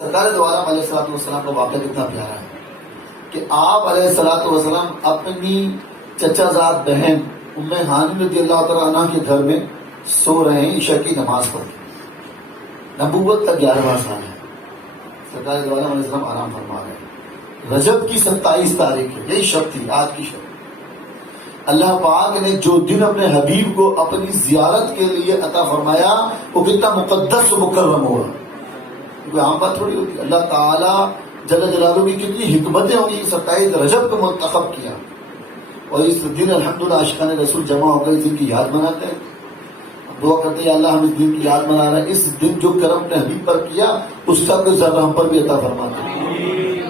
سرکار دو عالم علیہ الصلوۃ والسلام کا واقعہ کتنا پیارا ہے کہ آپ علیہ الصلوۃ والسلام اپنی چچا زاد بہن ام ہانی رضی اللہ تعالیٰ عنہ کے گھر میں سو رہے ہیں عشاء کی نماز پڑھ کے۔ نبوت کا 11واں سال ہے، سرکار دو عالم علیہ السلام آرام فرما رہے ہیں۔ رجب کی 27 تاریخ ہے، یہی شب تھی، آج کی شب۔ اللہ پاک نے جو دن اپنے حبیب کو اپنی زیارت کے لیے عطا فرمایا وہ کتنا مقدس و مکرم ہوا، کوئی عام بات تھوڑی ہوتی۔ اللہ تعالیٰ جل جلالہ کی کتنی حکمتیں ہوگی، 27 رجب کو منتخب کیا، اور اس دن الحمدللہ عاشقان رسول جمع ہو کر اس دن کی یاد مناتے ہیں، دعا کرتے ہیں اللہ ہم اس دن کی یاد منا رہے ہیں، اس دن جو کرم نے حبیب پر کیا اس کا کوئی ذرہ ہم پر بھی عطا فرماتے ہیں۔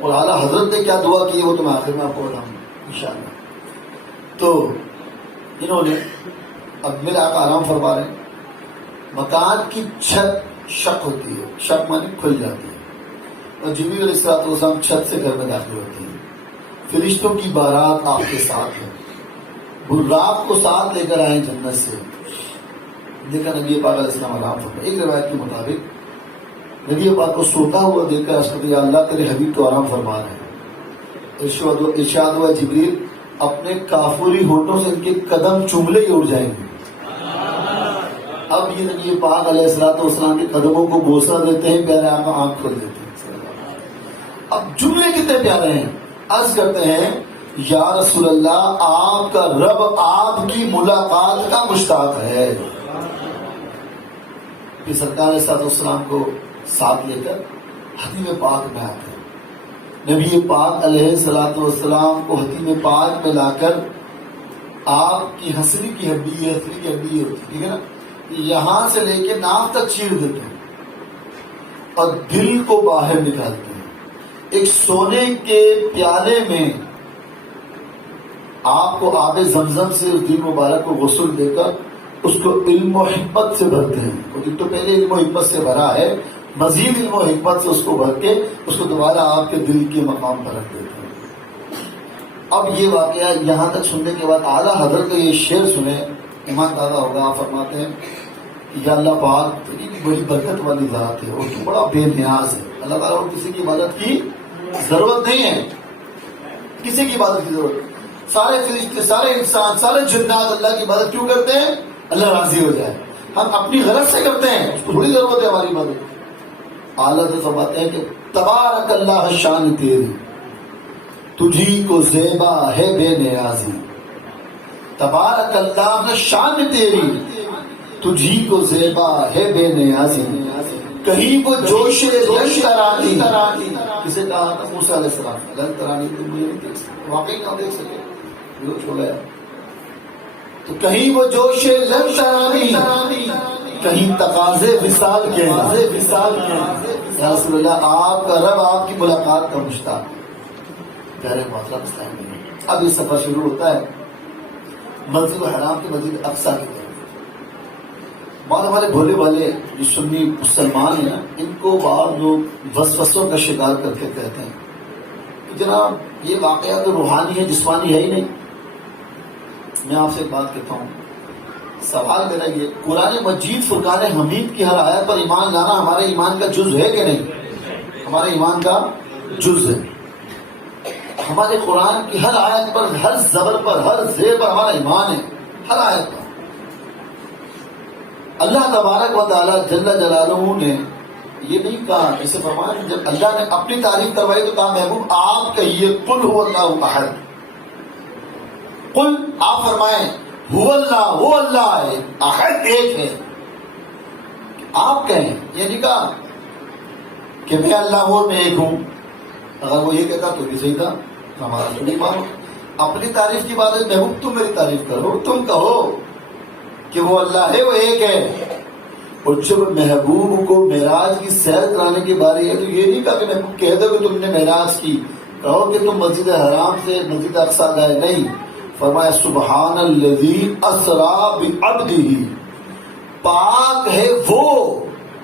اور اعلیٰ حضرت نے کیا دعا کی وہ تو میں آخر میں آپ کو بتاؤں انشاءاللہ۔ تو انہوں نے اب میرے آقا آرام فرما رہے ہیں، مکان کی چھت شق ہوتی ہے، شق معنی کھل جاتی ہے، اور جبریل علیہ الصلوۃ والسلام چھت سے گھر میں داخل ہوتے ہیں۔ فرشتوں کی بارات آپ کے ساتھ ہے، براق کو ساتھ لے کر آئے جنت سے۔ دیکھا نبی پاک علیہ السلام آرام فرما، ایک روایت کے مطابق نبی پاک کو سوتا ہوا دیکھ کر عرض کرتے یا اللہ تیرے حبیب تو آرام فرما رہے ہیں۔ ارشاد ہوا جبریل اپنے کافوری ہونٹوں سے ان کے قدم چوملے ہی اڑ جائیں گے۔ اب یہ نبی پاک علیہ الصلوۃ والسلام کے قدموں کو بوسہ دیتے ہیں، پیارے آقا آنکھ کھول دیتے ہیں۔ اب جملے کتنے پیارے ہیں، عرض کرتے ہیں یا رسول اللہ آپ کا رب آپ کی ملاقات کا مشتاق ہے۔ پھر سرکار علیہ الصلوۃ والسلام کو ساتھ لے کر حتیم پاک میں آتے ہیں۔ نبی پاک علیہ الصلوۃ والسلام کو حتیم پاک میں لا کر آپ کی ہنسلی کی ہڈی ہوتی ہے، ٹھیک ہے نا، یہاں سے لے کے ناف تک چیر دیتے ہیں اور دل کو باہر نکالتے ہیں۔ ایک سونے کے پیالے میں آپ کو آب زمزم سے اس دل مبارک کو غسل دے کر اس کو علم و حکمت سے بھرتے ہیں، وہ تو پہلے علم و حکمت سے بھرا ہے، مزید علم و حکمت سے اس کو بھر کے اس کو دوبارہ آپ کے دل کے مقام پر رکھ دیتے ہیں۔ اب یہ واقعہ یہاں تک سننے کے بعد اعلیٰ حضرت کا یہ شعر سنیں، ایمان تازہ ہوگا۔ آپ فرماتے ہیں یا اللہ پاک تیری بڑی برکت والی ذات ہے اور تو بڑا بے نیاز ہے، اللہ تعالیٰ کو کسی کی عبادت کی ضرورت نہیں ہے، کسی کی عبادت کی ضرورت۔ سارے فرشتے، سارے انسان، سارے جنات اللہ کی عبادت کیوں کرتے ہیں؟ اللہ راضی ہو جائے۔ ہم اپنی غرض سے کرتے ہیں، اس کو تھوڑی ضرورت ہے ہماری عبادت۔ اعلیٰ حضرت فرماتے ہیں کہ تبارک اللہ شان تیری تجھی کو زیبا ہے بے نیازی، تبارک اللہ شان تیری تجھی کو زیبا ہے بے نیازی، کہیں وہ جوش لن ترانی، کسے کہا تھا؟ موسیٰ علیہ السلام، لن ترانی تم مجھے نہیں دیکھ سکتے، واقعی نہ دیکھ سکے، یہ چھوڑا ہے۔ تو کہیں وہ جوش لن ترانی، کہیں تقاضے وصال کے یا رسول اللہ آپ کا رب آپ کی ملاقات کا مشتاق ہے۔ پیارے محترم اسلام، اب یہ سفر شروع ہوتا ہے مسجد الحرام کے مسجد اقصیٰ کی طرف۔ بعض ہمارے بھولے والے جو سنی مسلمان ہیں ان کو بعض لوگ وسوسوں کا شکار کر کے کہتے ہیں کہ جناب یہ واقعہ تو روحانی ہے، جسمانی ہے ہی نہیں۔ میں آپ سے ایک بات کہتا ہوں، سوال میرا یہ، قرآن مجید فرقان حمید کی ہر آیت پر ایمان لانا ہمارے ایمان کا جز ہے کہ نہیں؟ ہمارے ایمان کا جز ہے۔ ہمارے قرآن کی ہر آیت پر، ہر زبر پر، ہر زیر پر ہمارا ایمان ہے، ہر آیت پر۔ اللہ تبارک و تعالیٰ جل جلالہ نے یہ نہیں کہا، جیسے فرمایا جب اللہ نے اپنی تعریف کروائی تو کہا محبوب آپ کہیے قل هو اللہ احد، قل آپ فرمائیں هو اللہ، وہ اللہ ہے، احد ایک ہے، آپ کہیں، یہ نہیں کہا کہ میں اللہ ہوں میں ایک ہوں۔ اگر وہ یہ کہتا تو بھی صحیح تھا، ہمارا تو نہیں مانو۔ اپنی تعریف کی بات ہے محبوب تم میری تعریف کرو، تم کہو کہ وہ اللہ ہے، وہ ایک ہے۔ اور جب محبوب کو معراج کی سیر کرانے کی باری ہے تو یہ نہیں کہا کہ محبوب کہہ دو کہ تم نے معراج کی، کہو کہ تم مسجد حرام سے مسجد اقصیٰ گئے، نہیں۔ فرمایا سبحان الذی اسری بعبدہ، پاک ہے وہ،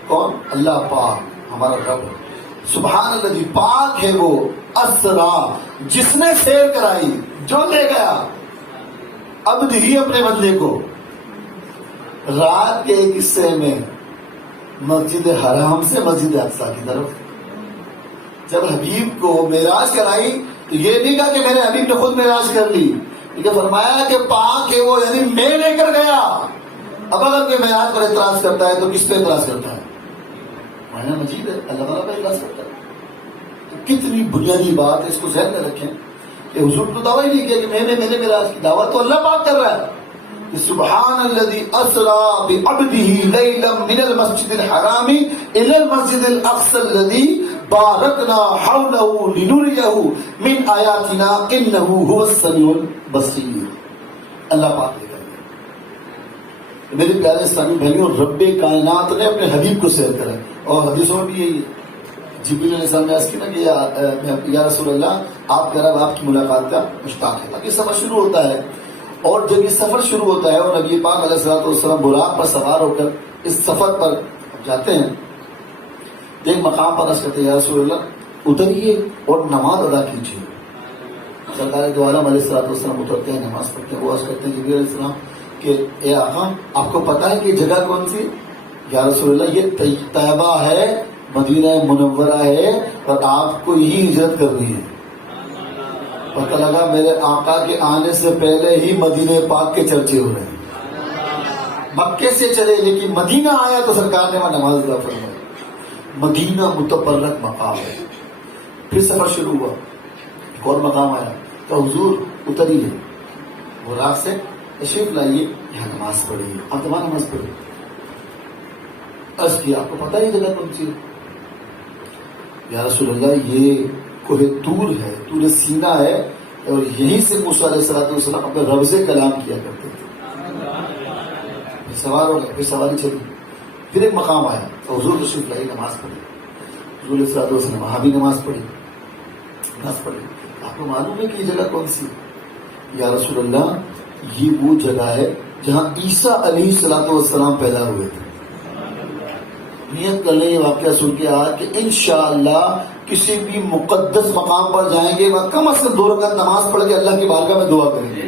کون؟ اللہ پاک، ہمارا رب۔ سبحان الذی، پاک ہے وہ، اسری، جس نے سیر کرائی، جو لے گیا عبدہ، اپنے بندے کو، رات کے ایک حصے میں مسجد حرام سے مسجد اقصیٰ کی طرف۔ جب حبیب کو معراج کرائی تو یہ نہیں کہا کہ میں نے حبیب نے خود معراج کر لی، لیکن فرمایا کہ پاک ہے وہ، یعنی میں لے کر گیا۔ اب اگر کوئی معراج پر اعتراض کرتا ہے تو کس پہ اعتراض کرتا ہے؟ معنی مجید ہے، اللہ تعالیٰ پہ اعتراض کرتا ہے۔ تو کتنی بنیادی بات ہے، اس کو ذہن میں رکھیں کہ حضور تو دعویٰ ہی نہیں کیا کہ میں نے معراج کی، دعویٰ تو اللہ پاک کر رہا ہے کہ سبحان الذی اسری بعبدہ لیلا من المسجد الحرام الی المسجد الاقصی الذی بارکنا حولہ لنریہ من آیاتنا انہ هو السمیع البصیر۔ اللہ پاک نے کہا میرے پیارے اسلامی بھائیوں، رب کائنات نے اپنے حبیب کو سیر کرا، اور حدیثوں میں بھی یہی ہے۔ جبریل علیہ السلام نے عرض کی نا کہ یا رسول اللہ آپ کا رب آپ کی ملاقات کا مشتاق ہے۔ اب یہ سفر شروع ہوتا ہے، اور جب یہ سفر شروع ہوتا ہے اور نبی پاک علیہ السلام براق پر سوار ہو کر اس سفر پر جاتے ہیں، ایک مقام پر عرض کرتے ہیں یا رسول اللہ اتریے اور نماز ادا کیجیے۔ سرکار دو عالم علیہ السلام اترتے ہیں، نماز پڑھتے ہیں۔ وہ عرض کرتے ہیں جبریل علیہ السلام کہ اے آقا آپ کو پتہ ہے کہ یہ جگہ کون سی؟ یا رسول اللہ یہ طیبہ ہے، مدینہ منورہ ہے، اور آپ کو یہی ہجرت کرنی ہے۔ پتہ لگا میرے آقا کے آنے سے پہلے ہی مدینہ پاک کے چرچے ہو رہے ہیں۔ مکے سے چلے لیکن مدینہ آیا تو سرکار نے وہاں نماز ادا فرمائی۔ مدینہ متبرک مقام ہے۔ پھر سفر شروع ہوا، ایک اور مقام آیا تو حضور اتریے، براق سے تشریف لائیے، یہاں نماز پڑھیے۔ آپ تمہاں نماز پڑھیے۔ عرض کیا آپ کو پتہ ہے جگہ کون سی ہے؟ یا رسول اللہ یہ کوہ طور ہے، طور سینا ہے، اور یہیں سے موسیٰ علیہ السلام اپنے رب سے کلام کیا کرتے تھے۔ پھر سوار ہو گئے، پھر سواری چلی، پھر ایک مقام آیا تو حضور تشریف لائیے، نماز پڑھی۔ حضور علیہ السلام وہاں بھی نماز پڑھی۔ آپ کو معلوم ہے کہ یہ جگہ کون سی ہے؟ یا رسول اللہ یہ وہ جگہ ہے جہاں عیسیٰ علیہ السلام پیدا ہوئے تھے۔ نیت کر لیں یہ واقعہ سن کے آج کہ انشاءاللہ کسی بھی مقدس مقام پر جائیں گے وہاں کم از کم 2 رکعت نماز پڑھ کے اللہ کی بارگاہ میں دعا کریں گے۔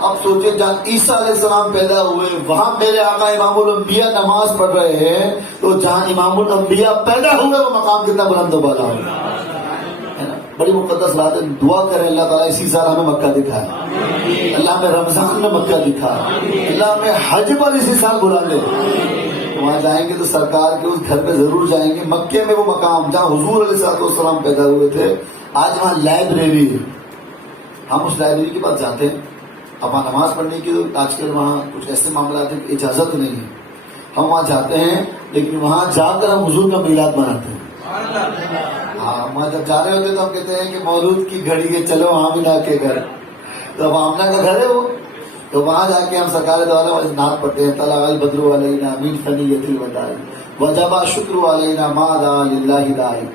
اب سوچیں جہاں عیسیٰ علیہ السلام پیدا ہوئے وہاں میرے آقا امام الانبیاء نماز پڑھ رہے ہیں، تو جہاں امام الانبیاء پیدا ہوئے وہ مقام کتنا بلند و بالا ہوگا، ہے نا؟ بڑی مقدس رات ہے، دعا کریں اللہ تعالیٰ اسی سال ہمیں مکہ دکھائے، اللہ ہمیں رمضان میں مکہ دکھائے، اللہ ہمیں حج پر اسی سال بلا لے۔ وہاں جائیں گے تو سرکار کے اس گھر پہ ضرور جائیں گے، مکے میں وہ مقام جہاں حضور علیہ السلام پیدا ہوئے تھے۔ آج وہاں لائبریری ہے، ہم اس لائبریری کے پاس جاتے ہیں۔ اب وہاں نماز پڑھنے کی تو آج کل وہاں کچھ ایسے معاملات ہیں کہ اجازت نہیں ہے، ہم وہاں جاتے ہیں، لیکن وہاں جا کر ہم حضور کا میلاد مناتے ہیں۔ ہاں وہاں جب جا رہے ہوتے تو ہم کہتے ہیں کہ مولود کی گھڑی کے چلو آمینہ کے گھر، تو آمینہ کا گھر ہے وہ، تو وہاں جا کے ہم سرکار دو عالم والے نعت پڑھتے ہیں، طلع البدر علینا من ثنیۃ الوداع وجب الشکر علینا ما دعا للہ داعی،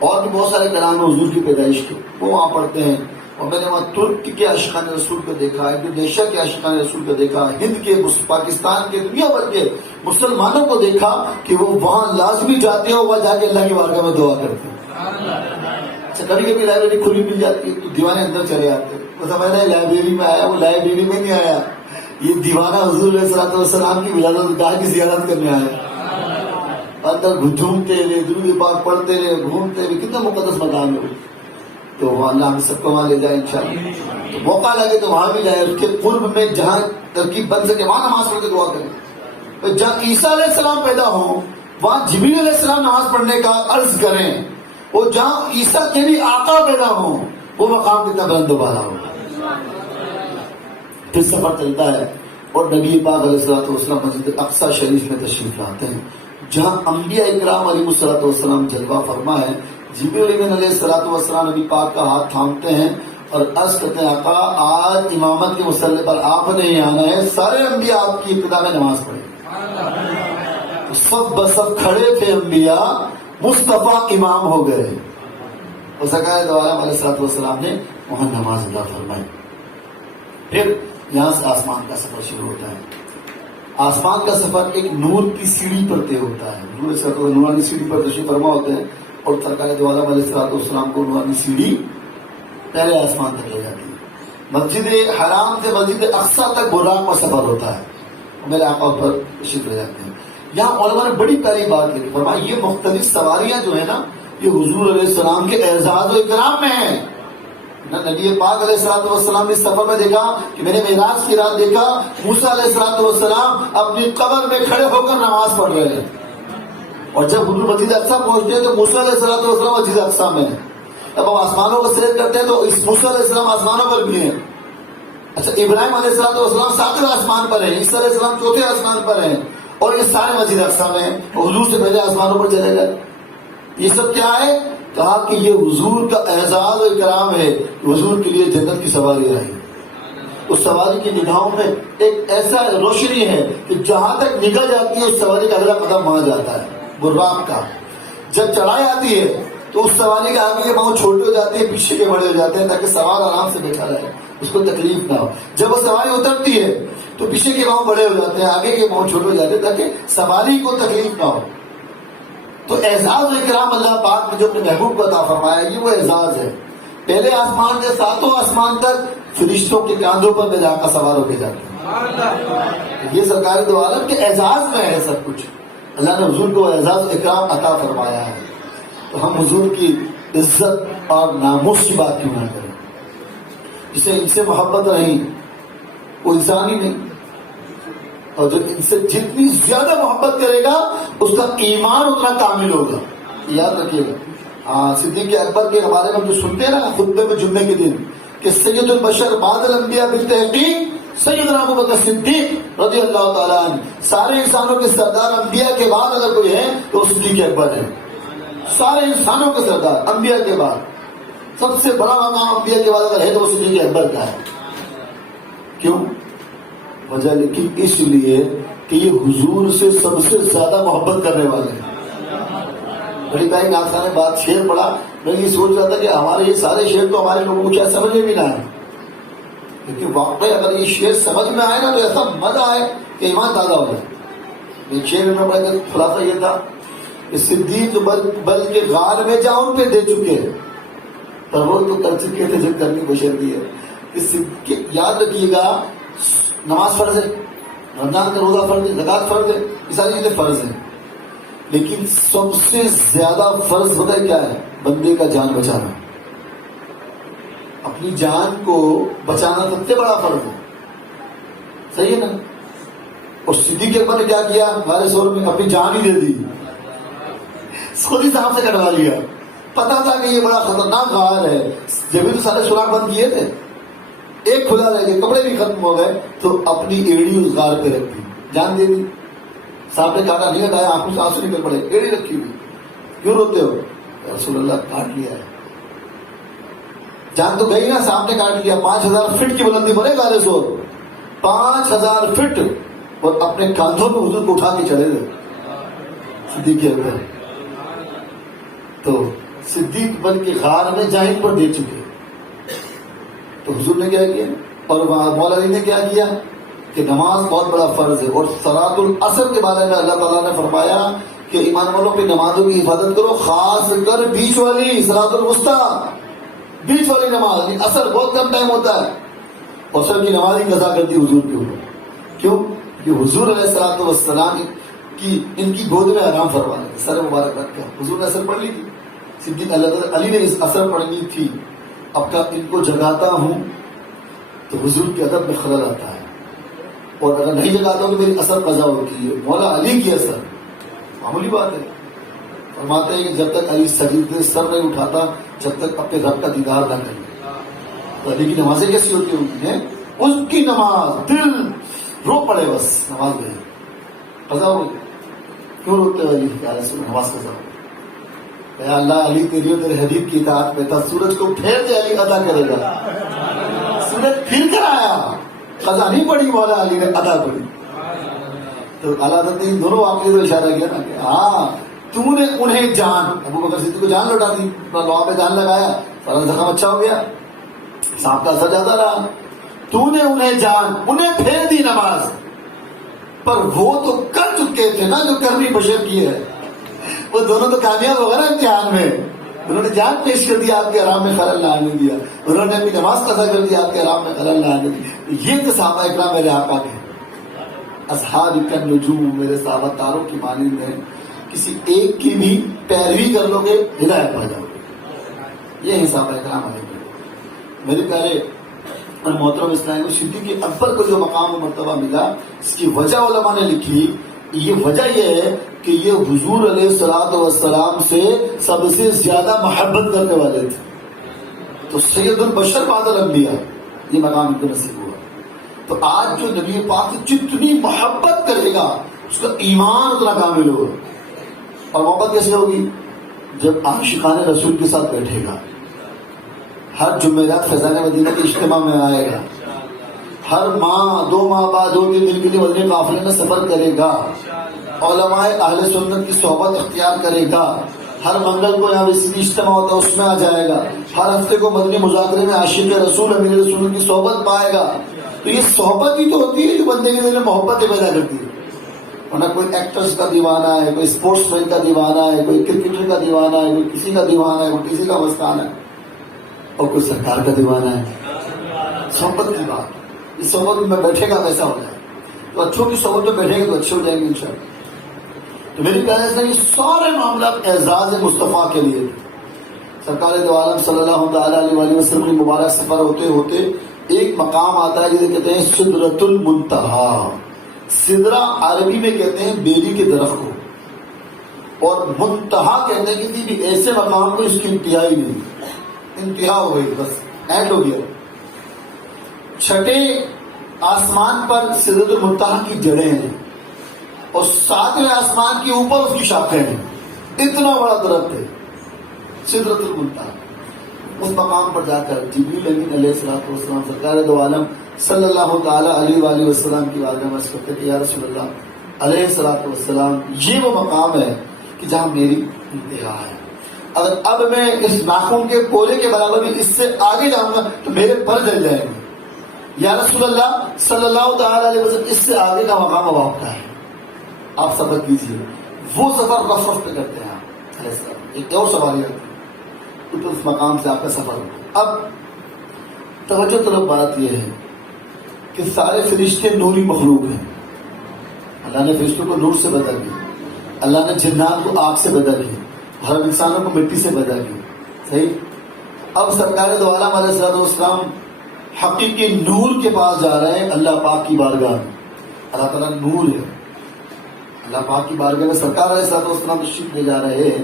اور بھی بہت سارے کلام حضور کی پیدائش کے وہ وہاں پڑھتے ہیں۔ اور میں نے وہاں ترک کے عاشقان رسول کو دیکھا، انڈونیشیا کے عاشقان رسول کو دیکھا، ہند کے، پاکستان کے، دنیا بھر کے مسلمانوں کو دیکھا کہ وہ وہاں لازمی جاتے ہیں، وہاں جا کے اللہ کی بارگاہ میں دعا کرتے ہیں۔ اچھا کبھی کبھی لائبریری کھلی مل جاتی ہے تو دیوانے اندر چلے آتے ہیں، وہ سمجھنا ہے لائبریری میں آیا، وہ لائبریری میں نہیں آیا، یہ دیوانہ حضور علیہ السلام کی ولادت گاہ کی زیارت کرنے آیا۔ اندر جھومتے ہوئے درود پاک پڑھتے ہوئے گھومتے ہوئے، کتنا مقدس مقام ہے، تو وہ اللہ ہم سب کو وہاں لے جائے انشاءاللہ، تو موقع لگے تو وہاں بھی جائے، اس کے قرب میں جہاں ترکیب بن سکے وہاں نماز پڑھ کے دعا کریں۔ جہاں عیسیٰ علیہ السلام پیدا ہوں وہاں جبریل علیہ السلام نماز پڑھنے کا عرض کریں، اور جہاں عیسیٰ کے بھی آقا پیدا ہوں وہ مقام کتنا بلند و بالا ہو۔ پھر سفر چلتا ہے اور نبی پاک علیہ السلام مسجد اقصی شریف میں تشریف لاتے ہیں، جہاں انبیاء اکرام علیہ السلام جلوہ فرما ہے۔ جبریل علیہ السلام نبی پاک کا ہاتھ تھامتے ہیں اور عرض کرتے ہیں آقا آج امامت کے مسئلے پر آپ نے ہی آنا ہے، سارے انبیاء آپ کی ابتدا میں نماز پڑھیں۔ سب بسب کھڑے تھے انبیاء، مصطفیٰ امام ہو گئے، اور سرکار دو عالم علیہ السلام نے وہاں نماز ادا فرمائی۔ پھر یہاں سے آسمان کا سفر شروع ہوتا ہے۔ آسمان کا سفر ایک نور کی سیڑھی پر طے ہوتا ہے، نورانی سیڑھی پر تشریف فرما ہوتے ہیں، اور سرکار دو عالم علیہ السلام کو نورانی سیڑھی پہلے آسمان تک لے جاتی ہے۔ مسجد حرام سے مسجد اقصی تک براق کا سفر ہوتا ہے، میرے آقا پر تشریف لے جاتے ہیں۔ یہاں علماء نے بڑی پیاری بات لکھی، فرمایا یہ مختلف سواریاں جو ہے نا یہ حضور علیہ السلام کے اعزاز و اکرام میں ہے. نبی پاک علیہ السلام نے سفر میں دیکھا کہ میں نے معراج کی رات دیکھا موسیٰ علیہ السلام اپنی قبر میں کھڑے ہو کر نماز پڑھ رہے ہیں. اور جب حضور مسجد اقصیٰ پہنچتے ہیں تو موسیٰ علیہ السلام مسجد اقصیٰ میں ہے. اب ہم آسمانوں کو سیر کرتے ہیں تو اس موسیٰ علیہ السلام آسمانوں پر بھی ہیں. اچھا ابراہیم علیہ السلام 7ویں آسمان پر ہیں, عیسیٰ علیہ السلام 4تھے آسمان پر ہیں, اور یہ سارے مسجد اقصیٰ میں ہیں. حضور سے پہلے آسمانوں پر چلے گئے. یہ سب کیا ہے؟ کہا کہ یہ حضور کا اعزاز و اکرام ہے. حضور کے لیے جنت کی سواری آئی. اس سواری کی نگاہوں میں ایک ایسا روشنی ہے کہ جہاں تک نگاہ جاتی ہے اس سواری کا اگلا قدم وہاں جاتا ہے. براق کا جب چڑھائی آتی ہے تو اس سواری کے آگے کے پاؤں چھوٹے ہو جاتے ہیں, پیچھے کے بڑے ہو جاتے ہیں, تاکہ سوار آرام سے بیٹھا رہے, اس کو تکلیف نہ ہو. جب وہ سواری اترتی ہے تو پیچھے کے پاؤں بڑے ہو جاتے ہیں, آگے کے پاؤں چھوٹے ہو جاتے ہیں, تاکہ سواری کو تکلیف نہ ہو. تو اعزاز و اکرام اللہ پاک نے جو اپنے محبوب کو عطا فرمایا, یہ وہ اعزاز ہے. پہلے آسمان سے 7واں آسمان تک فرشتوں کے کاندھوں پر میرے آقا سوار ہو کے جاتے ہیں. یہ سرکار دو عالم کے اعزاز میں ہے سب کچھ. اللہ نے حضور کو اعزاز و اکرام عطا فرمایا ہے. تو ہم حضور کی عزت اور ناموس کی بات کیوں نہ کریں؟ جسے ان سے محبت نہیں وہ انسان ہی نہیں. اور جو ان سے جتنی زیادہ محبت کرے گا اس کا ایمان اتنا کامل ہوگا. یاد رکھیے گا. صدیق اکبر کے بارے میں جو سنتے ہیں نا خطبے میں جمعے کے دن کہ سید البشر بعد الانبیاء بالتحقیق سیدنا ابو بکر صدیق رضی اللہ تعالیٰ عنہ, سارے انسانوں کے سردار انبیاء کے بعد اگر کوئی ہے تو صدیق اکبر ہے. سارے انسانوں کے سردار انبیاء کے بعد سب سے بڑا مقام انبیاء کے بعد اگر ہے تو وہ صدیق اکبر کا ہے. کیوں؟ وجہ لیکن اس لیے کہ یہ حضور سے سب سے زیادہ محبت کرنے والے ہیں. بڑی بھائی ناصرہ نے بات شعر پڑھا, میں یہ سوچ رہا تھا کہ ہمارے یہ سارے شعر تو ہمارے لوگوں کو کیا سمجھ میں بھی نہ آئے, لیکن واقعی اگر یہ شعر سمجھ میں آئے نا تو ایسا مزہ آئے کہ ایمان تازہ ہو جائے. یہ شعر میں پڑھا کہ خلاصہ یہ تھا کہ صدیق بل کے غار میں جا ان پہ دے چکے پر وہ تو کر چکے تھے جب کرنی بشر دی ہے. یاد رکھیے گا نماز فرض ہے, رمضان کا روزہ فرض ہے, زکوٰۃ فرض ہے, یہ ساری چیزیں فرض ہیں, لیکن سب سے زیادہ فرض پتہ ہے کیا ہے؟ بندے کا جان بچانا. اپنی جان کو بچانا سب سے بڑا فرض ہے. صحیح ہے نا؟ اور صدیق اکبر نے کیا کیا؟ ہمارے سور میں اپنی جان ہی دے دی, خود ہی سانپ سے کٹوا لیا. پتا تھا کہ یہ بڑا خطرناک غار ہے, جب بھی تو سارے سوراخ بند کیے تھے, ایک کھلا رہ گیا, کپڑے بھی ختم ہو گئے, تو اپنی ایڑی اس غار پہ رکھ دی, جان دے دی. سانپ نے کاٹا نہیں ہٹایا, آنکھوں سے آنسو نکل پڑے, ایڑی رکھی ہوئی. کیوں روتے ہو؟ رسول اللہ کاٹ لیا ہے. جان تو گئی نا, سانپ نے کاٹ لیا. 5000 فٹ کی بلندی بنے غار سور, 5000 فٹ, اور اپنے کاندھوں پہ حضور کو اٹھا کے چلے گئے صدیق اکبر. تو صدیق بن کے غار میں جاہل پر دے چکے. تو حضور نے کیا کیا, اور مولا علی نے کیا کیا کہ نماز بہت بڑا فرض ہے. اور صلاۃ العصر کے بارے میں اللہ تعالیٰ نے فرمایا کہ ایمان والوں کی نمازوں کی حفاظت کرو, خاص کر بیچ والی صلاۃ الوسطیٰ, بیچ والی نماز. اثر بہت کم ٹائم ہوتا ہے, اور سر کی نماز ہی قضا کرتی حضور کے اوپر. کیوں؟ کہ حضور علیہ الصلوۃ والسلام کی ان کی گود میں آرام فرمانے, سر مبارک رکھ کر حضور نے اثر پڑھ لی تھی. صدیق علی نے اس اثر پڑھنی تھی. اب کا ان کو جگاتا ہوں تو حضور کے ادب میں خلل آتا ہے, اور اگر نہیں جگاتا ہوں تو میری اثر قضا ہوتی ہے. مولا علی کی اثر معمولی بات ہے. فرماتے ہیں کہ جب تک علی سجدے سر نہیں اٹھاتا جب تک اپنے رب کا دیدار نہ کرے. تو علی کی نمازیں کیسی ہوتی ہیں؟ اس کی نماز دل رو پڑے, بس نماز گئی, قضا ہو گئی. کیوں روتے ہو علی؟ نماز قضا ہو. اے اللہ علی تیری اور تیرے حبیب کی اطاعت میں تھا, سورج کو پھیر دے علی ادا کرے گا. سورج پھر کر آیا, قضا نہیں پڑی, مولا علی نے ادا پڑی. تو اللہ تعالیٰ نے دونوں واقعے کو اشارہ کیا نا کہ ہاں تو نے انہیں جان, ابو بکر صدیق کو جان لوٹا دی, لوہا پہ جان لگایا, فلاں زخم اچھا ہو گیا, سانپ کا اثر زیادہ رہا. تو نے انہیں جان, انہیں پھیر دی نماز, پر وہ تو کر چکے تھے نا جو کرنی بشر کی ہے. وہ دونوں تو کامیاب ہو گئے نا امتحان میں. انہوں نے جان پیش کر دیا, آپ کے آرام میں خلل نہ آنے دیا. انہوں نے اپنی نماز قضا کر دیا, آپ کے آرام میں خلل نہ آنے دیا. یہ تو صحابہ اکرام میرے آقا کے اصحاب کالنجوم, میرے صحابہ تاروں کی مانند ہیں. کسی ایک کی بھی پیروی کر لو گے ہدایت پا جاؤ گے. یہ حساب ہے کرام علیہ. میرے پیارے اور محترم اسلام صدیق اکبر کو جو مقام و مرتبہ ملا اس کی وجہ علماء نے لکھی. یہ وجہ یہ ہے کہ یہ حضور علیہ الصلوۃ والسلام سے سب سے زیادہ محبت کرنے والے تھے. تو سید البشر بعد الانبیاء یہ مقام ان کو نصیب ہوا. تو آج جو نبی پاک جتنی محبت کرے گا اس کا ایمان اتنا کامل ہوگا. اور محبت کیسے ہوگی؟ جب عاشقان رسول کے ساتھ بیٹھے گا، ہر جمعرات فیضان مدینہ کے اجتماع میں آئے گا، ہر ماہ 2 ماہ بعد 2-3 دن کے لیے مدنی قافلے میں سفر کرے گا، علماء اہل سنت کی صحبت اختیار کرے گا، ہر منگل کو یہاں رسمی اجتماع ہوتا ہے اس میں آ جائے گا، ہر ہفتے کو مدنی مذاکرے میں عاشق رسول امیر رسول کی صحبت پائے گا. تو یہ صحبت ہی تو ہوتی ہے جو بندے کے دل میں محبت پیدا کرتی ہے. ورنہ کوئی ایکٹرز کا دیوانہ ہے، کوئی اسپورٹس مین کا دیوانہ ہے، کوئی کرکٹر کا دیوانہ ہے، کوئی کسی کا دیوانہ ہے، کوئی کسی کا مستان ہے، اور کوئی سرکار کا دیوانہ ہے. صحبت کی بات، اس صحبت میں بیٹھے گا ویسا ہو جائے. تو اچھوں کی صحبت میں بیٹھے گا تو اچھے ہو جائیں گے انشاءاللہ. تو میری پیارے سے یہ سارے معاملات اعزاز مصطفیٰ کے لیے. سرکار دو عالم صلی اللہ تعالیٰ علیہ وسلم کی مبارک سفر ہوتے ہوتے ایک مقام آتا ہے جسے کہتے ہیں سدرۃ المنتہا. سدرہ عربی میں کہتے ہیں بیری کے درخت کو، اور منتہا کہتے ہیں کسی بھی ایسے مقام کو اس کی انتہا ہی نہیں، انتہا ہو گئی، بس اینڈ ہو گیا. چھٹے آسمان پر سدرۃ المنتہا کی جڑیں ہیں اور 7ویں آسمان کے اوپر اس کی شاخیں ہیں. اتنا بڑا درخت ہے سدرۃ المنتہا. اس مقام پر جا کر جبریل امین علیہ السلام سرکار دو عالم صلی اللہ تعالیٰ علیہ وآلہ وسلم کی بارگاہ میں عرض کرتے کہ یا رسول اللہ علیہ السلام یہ وہ مقام ہے کہ جہاں میری انتہا ہے. اگر اب میں اس ناخن کے پولے کے برابر بھی اس سے آگے جاؤں گا تو میرے پر جل جائیں گے. یا رسول اللہ صلی اللہ تعالیٰ علیہ وسلم اس سے آگے کا مقام اب آپ کا ہے، آپ سبق کیجیے. وہ سفر رف رف پہ کرتے ہیں آپ علیہ السلام. ایک اور سواری آتی ہے تو اس مقام سے آپ کا سفر ہوتا. اب توجہ طلب بات یہ ہے کہ سارے فرشتے نوری مخلوق ہیں. اللہ نے فرشتوں کو نور سے پیدا کیا، اللہ نے جنات کو آگ سے پیدا کیا، ہر انسانوں کو مٹی سے پیدا کیا. صحیح. اب سرکار دو عالم علیہ السلام حقیقی نور کے پاس جا رہے ہیں اللہ پاک کی بارگاہ میں. اللہ تعالیٰ نور ہے، اللہ پاک کی بارگاہ میں سرکار علیہ السلام تشریف لے جا رہے ہیں.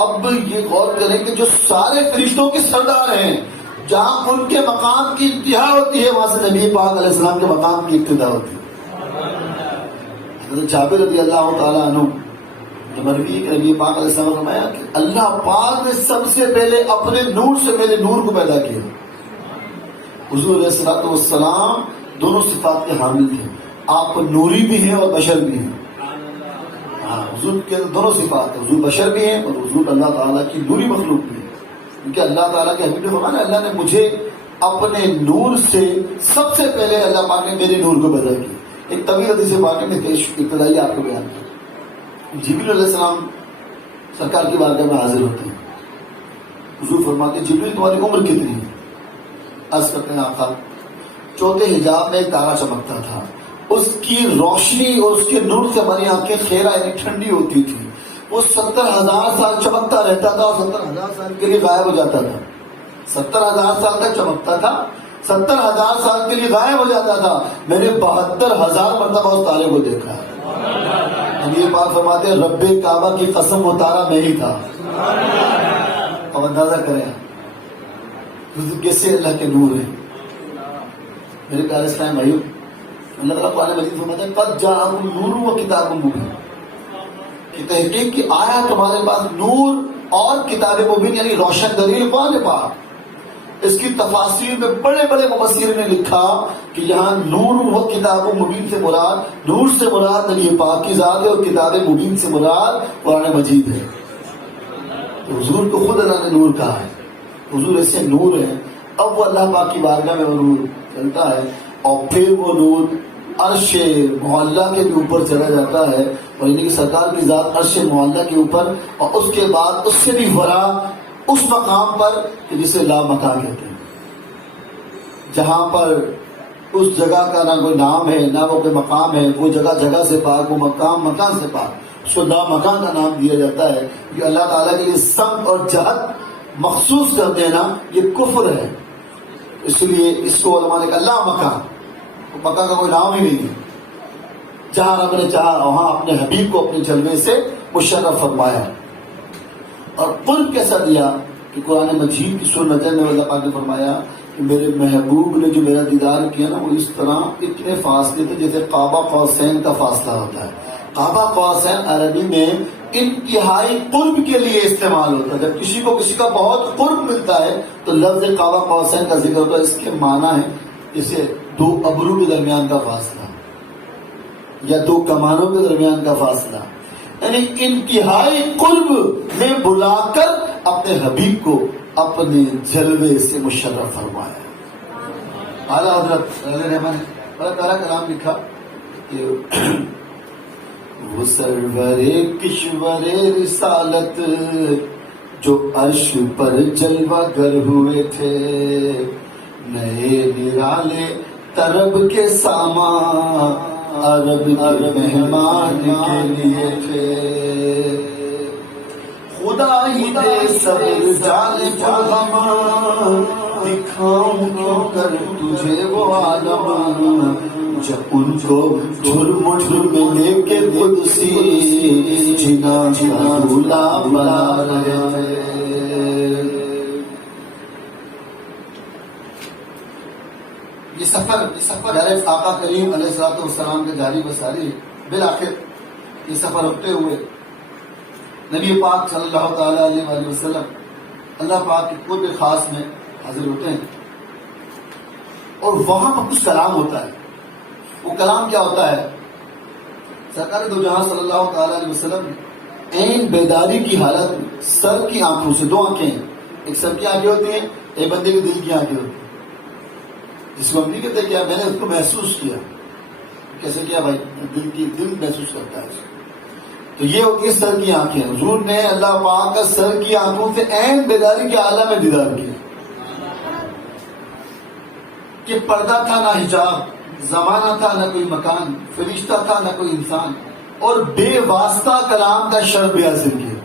اب یہ غور کریں کہ جو سارے فرشتوں کے سردار ہیں، جہاں ان کے مقام کی انتہا ہوتی ہے وہاں سے نبی پاک علیہ السلام کے مقام کی ابتدا ہوتی ہے. حضرت جابر رضی اللہ تعالیٰ عنہ جو مروی کہ نبی پاک علیہ السلام نے فرمایا کہ اللہ پاک نے سب سے پہلے اپنے نور سے میرے نور کو پیدا کیا. حضور علیہ الصلوۃ والسلام دونوں صفات کے حامل تھے. آپ نوری بھی ہیں اور بشر بھی ہیں. حضور کے دونوں صفات ہیں، حضور بشر بھی ہیں اور حضور اللہ تعالیٰ کی نوری مخلوق بھی ہے. کیونکہ اللہ تعالیٰ کے حبیب نے فرمایا اللہ نے مجھے اپنے نور سے سب سے پہلے اللہ پاک نے میرے نور کو پیدا کیا. ایک طویل حدیث پاک میں ابتدائی آپ کو بیان کیا. جبریل علیہ السلام سرکار کی بارگاہ میں حاضر ہوتے ہیں. حضور فرماتے ہیں جبریل تمہاری عمر کتنی ہے؟ عرض کرتے ہیں آقا چوتھے حجاب میں ایک تارا چمکتا تھا، اس کی روشنی اور اس کے نور سے ہماری آنکھیں خیرہ یعنی ٹھنڈی ہوتی تھی. وہ 70,000 سال چمکتا رہتا تھا اور 70,000 سال کے لیے غائب ہو جاتا تھا. 70,000 سال تک چمکتا تھا، 70,000 سال کے لیے غائب ہو جاتا تھا. میں نے 72,000 مرتبہ اس تارے کو دیکھا. یہ بات فرماتے ہیں رب کعبہ کی قسم وہ تارا میں ہی تھا. اب اندازہ کریں کیسے اللہ کے نور ہیں. میرے پیارے اسلام بھائیو، اللہ تعالیٰ قرآن مجید فرماتا ہے قد جاءکم نور و کتاب مبین، کہ تحقیق کی آیا تمہارے پاس نور اور کتاب مبین یعنی روشن دلیل قرآن پاک. اس کی تفاسیر میں بڑے بڑے مفسرین نے لکھا کہ یہاں نور و کتاب مبین سے مراد، نور سے مراد نبی پاک کی ذات ہے اور کتاب مبین سے مراد قرآن مجید ہے. تو حضور کو خود اللہ نے نور کہا ہے. حضور ایسے نور ہیں. اب وہ اللہ پاک کی بارگاہ میں وہ نور چلتا ہے اور پھر وہ نور عرش معلیٰ کے بھی اوپر چلا جاتا ہے، اور یعنی کہ سرکار کی ذات عرش معلیٰ کے اوپر، اور اس کے بعد اس سے بھی ورا اس مقام پر کہ جسے لا مکان کہتے ہیں، جہاں پر اس جگہ کا نہ کوئی نام ہے نہ وہ کوئی مقام ہے. وہ جگہ جگہ سے پاک، وہ مقام مکان سے پاک. اس کو لامکان کا نام دیا جاتا ہے کہ اللہ تعالیٰ کے لیے سمت اور جہت مخصوص کر دینا یہ کفر ہے. اس لیے اس کو علماء نے کہا لامکان، مکہ کا کوئی نام ہی نہیں ہے. جہاں رب نے چاہا وہاں اپنے حبیب کو اپنے جلوے سے مشرف فرمایا. اور قرب کیسا دیا کہ قرآن مجید کی سورۃ نجم میں اللہ پاک نے فرمایا کہ میرے محبوب نے جو میرا دیدار کیا نا وہ اس طرح اتنے فاصلے تھے جیسے قاب قوسین کا فاصلہ ہوتا ہے. قاب قوسین عربی میں انتہائی قرب کے لیے استعمال ہوتا ہے. جب کسی کو کسی کا بہت قرب ملتا ہے تو لفظ قاب قوسین کا ذکر ہوتا ہے. اس کے معنی ہے جیسے دو ابرو کے درمیان کا فاصلہ یا دو کمانوں کے درمیان کا فاصلہ، یعنی انتہائی قرب میں بلا کر اپنے حبیب کو اپنے جلوے سے مشرف فرمایا. اعلیٰ حضرت رحمٰن نے بڑا پیارا کلام لکھا کہ وہ سرور کشور رسالت جو عرش پر جلوہ گر ہوئے تھے، نئے نرالے طرب کے سامان عرب مہمان کے لیے تھے. خدا ہی دے صبر جانب غم، دکھاؤں کیوں کر تجھے وہ عالم، جب ان کو جھرم جھرم لے کے قدسی جنا جنا بھولا بنا رہے تھے. یہ سفر آقا کریم علیہ الصلوۃ والسلام کے جاری بساری بالآخر یہ سفر ہوتے ہوئے نبی پاک صلی اللہ تعالیٰ علیہ وآلہ وسلم اللہ پاک کے قرب خاص میں حاضر ہوتے ہیں. اور وہاں پر کچھ کلام ہوتا ہے. وہ کلام کیا ہوتا ہے؟ سرکار دو جہاں صلی اللہ تعالیٰ علیہ وسلم عین بیداری کی حالت میں سر کی آنکھوں سے، دو آنکھیں ہیں، ایک سر کی آنکھیں ہوتی ہیں، ایک بندے کے دل کی آنکھیں ہوتی ہیں. جس کو ہم نہیں کہتے کیا میں نے اس کو محسوس کیا. کیسے کیا بھائی؟ دل محسوس کرتا ہے. تو یہ ہوتی ہے سر کی آنکھیں. حضور نے اللہ پاک کا سر کی آنکھوں سے عین بیداری کے عالم میں دیدار کیا کہ پردہ تھا نہ حجاب، زمانہ تھا نہ کوئی مکان، فرشتہ تھا نہ کوئی انسان، اور بے واسطہ کلام کا شرف بھی حاصل کیا.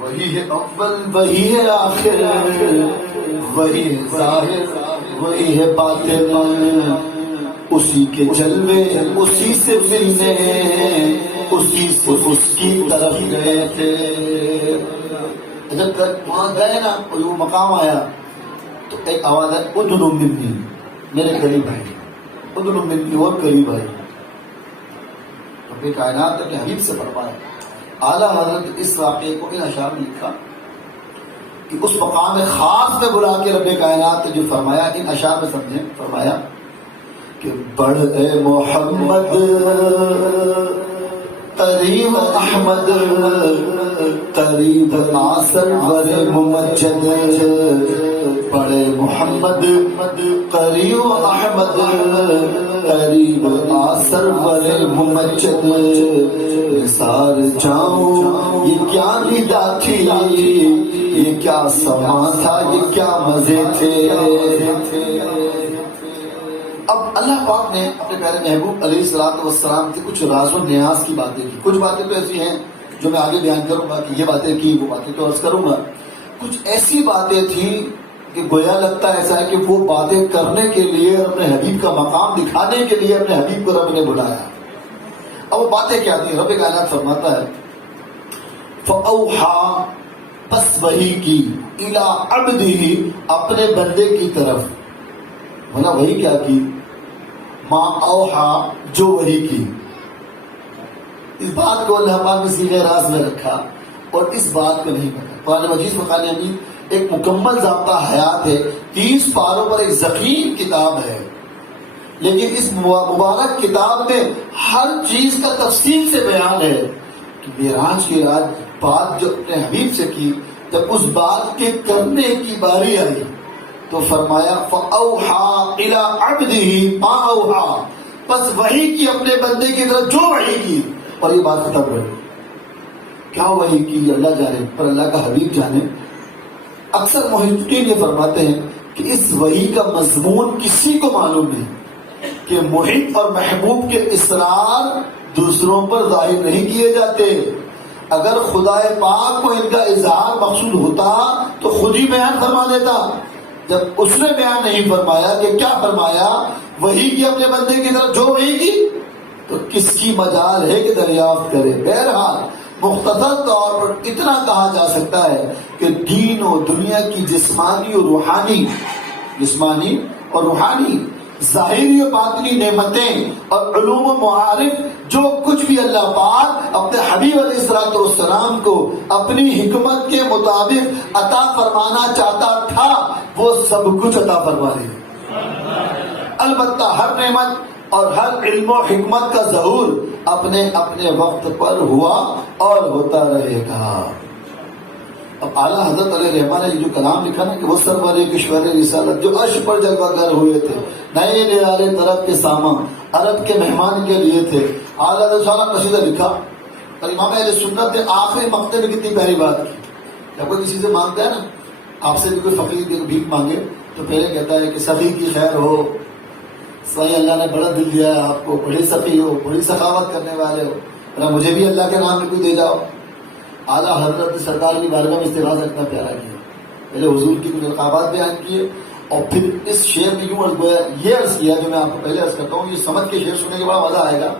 وہی ہے اول، وہی ہے آخر، وہی ہے ظاہر، وہی ہے باطن، اسی کے جلوے اسی سے ملنے، اسی سے اس کی طرف گئے تھے. جب وہاں گئے نا وہ مقام آیا تو ایک آواز ہے ادنو منی، میرے قریب ہے، ادنو منی، اور قریب ہے. رب کائنات کے حبیب سے فرمایا. اعلیٰ حضرت اس واقعے کو ان اشعار میں لکھا کہ اس مقام خاص میں بلا کے رب کائنات نے جو فرمایا ان اشعار میں سمجھیں. فرمایا کہ بڑھ اے محمد قریب احمد، قریب آسر ور ممجد، بڑے محمد قریب احمد، قریب آسر ور ممجد، نثار جاؤں یہ کیا ندا تھی، یہ کیا سما تھا، یہ کیا مزے تھے. اب اللہ پاک نے اپنے پیارے محبوب علیہ الصلوۃ والسلام سے کچھ راز و نیاز کی باتیں کی. کچھ باتیں تو ایسی ہیں جو میں آگے بیان کروں گا کہ یہ باتیں کی، وہ باتیں تو عرض کروں گا. کچھ ایسی باتیں تھیں کہ گویا لگتا ایسا ہے کہ وہ باتیں کرنے کے لیے اپنے حبیب کا مقام دکھانے کے لیے اپنے حبیب کو رب نے بلایا. اب وہ باتیں کیا تھیں؟ رب کائنات فرماتا ہے فَأَوْحَا، پس وحی کی، اِلَىٰ عَبْدِهِ، اپنے بندے کی طرف. بھلا وحی کیا کی؟ ما اوحا، جو وحی کی. اس بات کو اللہ پاک نے صیغہ راز میں رکھا اور اس بات کو نہیں پتا. قرآن مجید فقان حمید ایک مکمل ضابطہ حیات ہے، 30 پاروں پر ایک ضخیم کتاب ہے، لیکن اس مبارک کتاب میں ہر چیز کا تفصیل سے بیان ہے کہ معراج کی رات بات جو اپنے حبیب سے کی، جب اس بات کے کرنے کی باری آئی تو فرمایا فَأَوْحَا إِلَىٰ عَبْدِهِ مَا أَوْحَا، پس وحی کی اپنے بندے کی طرف جو وحی کی. اور یہ بات ختم ہوئی. کیا وحی کی اللہ جانے، پر اللہ کا حبیب جانے. اکثر محققین یہ فرماتے ہیں کہ اس وحی کا مضمون کسی کو معلوم نہیں کہ محب اور محبوب کے اسرار دوسروں پر ظاہر نہیں کیے جاتے. اگر خدا پاک کو ان کا اظہار مقصود ہوتا تو خود ہی بیان فرما دیتا. جب اس نے بیان نہیں فرمایا کہ کیا فرمایا, وہی کی اپنے بندے کی طرف جو وہی کی, تو کس کی مجال ہے کہ دریافت کرے. بہرحال مختصر طور پر اتنا کہا جا سکتا ہے کہ دین و دنیا کی جسمانی اور روحانی ظاہری و باطنی نعمتیں اور علوم و معارف جو کچھ بھی اللہ پاک اپنے حبیب علیہ الصلوۃ والسلام کو اپنی حکمت کے مطابق عطا فرمانا چاہتا تھا, وہ سب کچھ عطا فرما دے. البتہ ہر نعمت اور ہر علم و حکمت کا ظہور اپنے اپنے وقت پر ہوا اور ہوتا رہے گا. اب اعلیٰ حضرت علیہ رحمٰن نے جو کلام لکھا نا کہ وہ سرور کشور رسالت جو عرش پر جلوہ گر ہوئے تھے, نئے نرالے طرف کے سامان عرب کے مہمان کے لیے تھے. اعلیٰ حضرت قصیدہ لکھا اور امام اہل سنت نے آخری مقطع میں کتنی پیاری بات کی. جب کوئی کسی سے مانگتا ہے نا, آپ سے بھی کوئی فقیر بھیک مانگے تو پہلے کہتا ہے کہ سخی کی خیر ہو, صحیح اللہ نے بڑا دل دیا ہے آپ کو, بڑی سخی ہو, بڑی سخاوت کرنے والے ہو, اور مجھے بھی اللہ کے نام میں کوئی دے جاؤ. اعلیٰ حضرت سرکار کی بارگاہ میں استغاثہ اتنا پیارا کیا. پہلے حضور کی کچھ القابات بیان کیے اور پھر اس شعر میں یوں یہ عرض کیا جو میں آپ کو پہلے عرض کرتا ہوں, یہ سمجھ کے شعر سننے کے بڑا مزہ آئے گا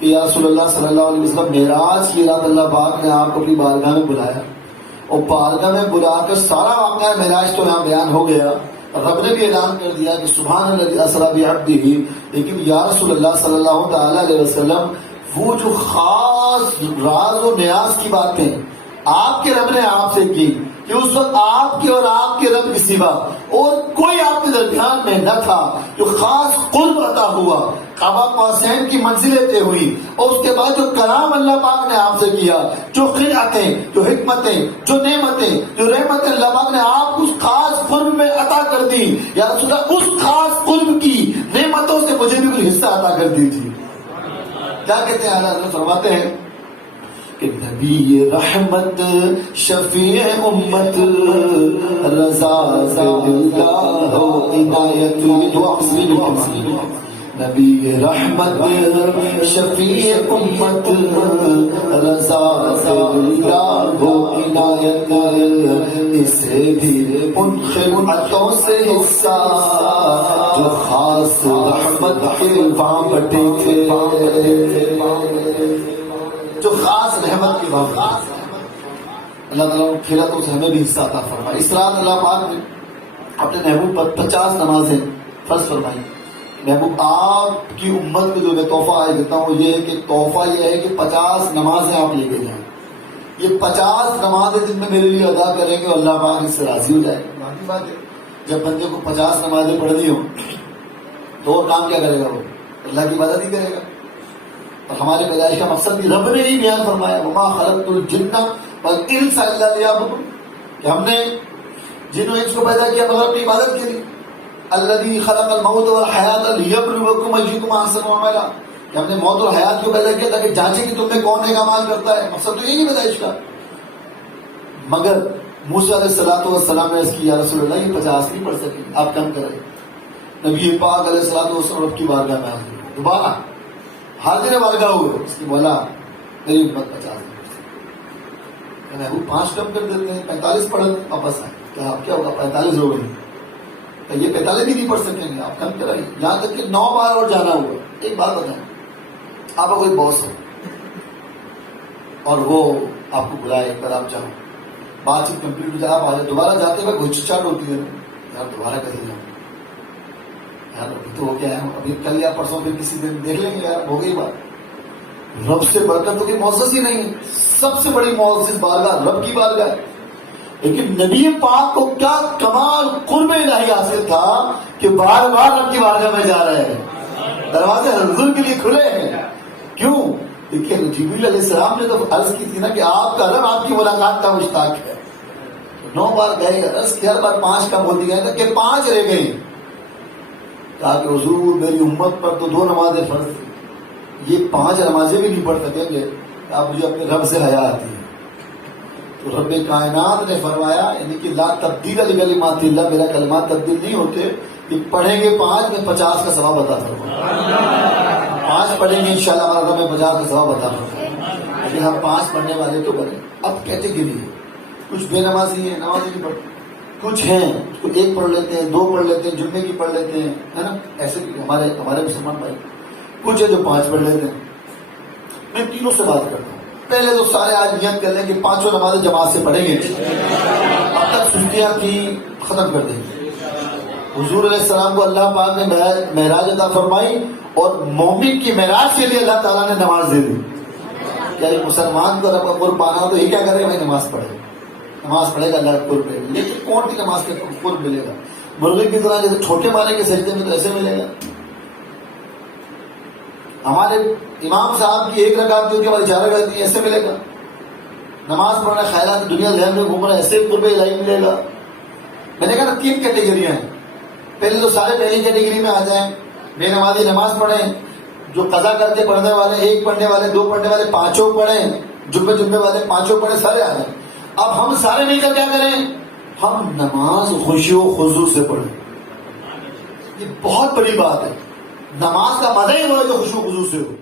کہ یا رسول اللہ صلی اللہ علیہ وسلم, معراج کی رات اللہ پاک نے آپ کو اپنی بارگاہ میں بلایا اور بارگاہ میں بلا کر سارا واقعہ معراج تو یہاں بیان ہو گیا. رب نے بھی اعلان کر دیا کہ سبحان الذی اسری بعبدہ, لیکن یا رسول اللہ صلی اللہ تعالی علیہ وسلم وہ جو خاص راز و نیاز کی باتیں آپ کے رب نے آپ سے کی کہ اس وقت آپ کے اور آپ کے رب کے سوا اور کوئی آپ کے درمیان میں نہ تھا, جو خاص قرب عطا ہوا, کعبہ قاسین کی منزلیں طے ہوئی, اور اس کے بعد جو کلام اللہ پاک نے آپ سے کیا, جو خلعتیں, جو حکمتیں, جو نعمتیں, جو رحمتیں اللہ پاک نے آپ کو اس خاص قرب میں عطا کر دی. یا رسول اللہ اس خاص قرب کی نعمتوں سے مجھے بھی کچھ حصہ عطا کر دیجیے. کیا کہتے ہیں اعلیٰ حضرت فرماتے ہیں کہ نبی رحمت شفیع امت رضا اللہ عنایت, نبی رحمت شفیع امت رضا اللہ عنایت, اسے بھی ان خدمتوں سے حصہ جو خاص رحمت کے بانٹے تھے, جو خاص رحمت کی بات. اللہ تعالیٰ خیراتوں سے ہمیں بھی حصہ عطا فرمائے. اس رات اللہ پاک نے اپنے محبوب پر 50 نمازیں فرض فرمائی. محبوب آپ کی امت کو جو میں تحفہ دیتا ہوں یہ ہے کہ تحفہ یہ ہے کہ 50 نمازیں آپ لے کے جائیں. یہ 50 نمازیں جن میں میرے لیے ادا کریں گے اللہ پاک اس سے راضی ہو جائے. باقی بات ہے جب بندے کو 50 نمازیں پڑھنی ہوں تو وہ کام کیا کرے گا, وہ اللہ کی عبادت ہی کرے گا. اور ہمارے پیدائش کا مقصد بھی رب نے ہی بیان فرمایا, وما خلقت الجن والانس الا لیعبدون, کہ ہم نے جن و انس کو پیدا کیا مگر اپنی عبادت کے لیے. الذی خلق الموت والحیات لیبلوکم ایکم احسن عملا, کہ ہم نے موت اور حیات کو پیدا کیا تاکہ جانچے کہ تم میں کون نیک اعمال کرتا ہے. مقصد تو یہی ہے پیدائش کا. مگر موسیٰ علیہ السلام نے عرض کی یا رسول اللہ یہ 50 نہیں پڑھ سکے, آپ کم کریں. نبی پاک علیہ السلام رب کی بارگاہ میں حاضر ہوئے, دوبارہ حاضر بارگاہ ہوئے, اس کی مولا میری امت 50 نہیں. وہ 5 کم کر دیتے ہیں, 45 پڑھ واپس آئے. کیا آپ کیا ہوگا 45 ہو گئی, یہ 45 بھی نہیں پڑھ سکیں گے, آپ کم کرائیے. یہاں تک کہ 9 بار اور جانا ہوا. ایک بات بتائیں, آپ کا کوئی باس ہے اور وہ آپ کو بلائے, ایک بار آپ جاؤ, بات چیت کمپلیٹ ہو جائے, آپ آ دوبارہ جاتے ہوئے کوئی چچاٹ ہوتی ہے یار دوبارہ کہیں جاؤ یار, ابھی تو ہو گیا ہے, ابھی کل یا پرسوں پھر کسی دن دیکھ لیں گے یار, ہو گئی بات. رب سے بڑھ کر تو کوئی معزز ہی نہیں ہے, سب سے بڑی معزز بارگاہ رب کی بارگاہ ہے. لیکن نبی پاک کو کیا کمال قرب الہی حاصل تھا کہ بار بار رب کی بارگاہ میں جا رہے ہیں, دروازے حضور کے لیے کھلے ہیں. کیوں؟ دیکھیے جبریل علیہ السلام نے تو عرض کی تھی نا کہ آپ کا رب آپ کی ملاقات کا مشتاق ہے. 9 بار گئے, عرض کی ہر بار 5 کم ہوتی گئے کہ 5 رہ گئی. کہا کہ حضور میری امت پر تو 2 نمازیں فرض تھی, یہ 5 نمازیں بھی نہیں پڑھ سکیں گے, آپ مجھے اپنے رب سے حیا آتی ہے. تو رب کائنات نے فرمایا یعنی کہ لا تبدیل لکلمات اللہ, میرا کلمات تبدیل نہیں ہوتے, کہ پڑھیں گے 5 میں 50 کا ثواب عطا فرمائے. 5 پڑھیں گے انشاءاللہ ہمارا میں 50 کا ثواب عطا فرمائے. لیکن ہم 5 پڑھنے والے تو بنے. اب کیٹیگری ہے، کچھ بے نمازی ہیں، نمازی نہیں پڑھتے، کچھ ہیں تو 1 پڑھ لیتے ہیں، 2 پڑھ لیتے ہیں، جمعے کی پڑھ لیتے ہیں، ہے نا. ایسے ہمارے مسلمان بھائی کچھ ہے جو 5 پڑھ لیتے ہیں. میں تینوں سے بات کرتا ہوں. پہلے تو سارے آج نیت کر لیں کہ 5 نمازیں جماعت سے پڑھیں گے. اب تک سستیاں تھی ختم کر دیں گے. حضور علیہ السلام کو اللہ پاک نے معراج عطا فرمائی اور مومن کی معراج کے لیے اللہ تعالیٰ نے نماز دے دی. کیا ایک مسلمان کو رب کا قرب پانا ہو تو یہ کیا کرے گا؟ بھائی نماز پڑھے، نماز پڑھے گا اللہ کا قرب ملے گا. لیکن کون سی نماز کے قرب ملے گا؟ مرغی کی طرح جیسے چھوٹے مارے کے سجدے میں تو ایسے ملے گا. ہمارے امام صاحب کی 1 رکعت جو کہ ہماری 4 رکعت تھی، ایسے ملے گا. نماز پڑھنا خیالات دنیا ذہن میں گھوم رہا ہے، ایسے قرب الہی ملے گا. میں نے کہا نا 3 کیٹیگریاں ہیں. پہلے تو سارے پہلی کیٹیگری میں آ جائیں، بے نمازی نماز پڑھیں، جو قضا کر کے پڑھنے والے 1 پڑھنے والے 2 پڑھنے والے 5 پڑھیں، جمعے والے 5 پڑھیں، سارے آ جائیں. اب ہم سارے مل کر کیا کریں؟ ہم نماز خوشی و خضوع سے پڑھیں. یہ بہت بڑی بات ہے. نماز کا مزہ ہی وہ ہے جو خوشی و خضوع سے ہو.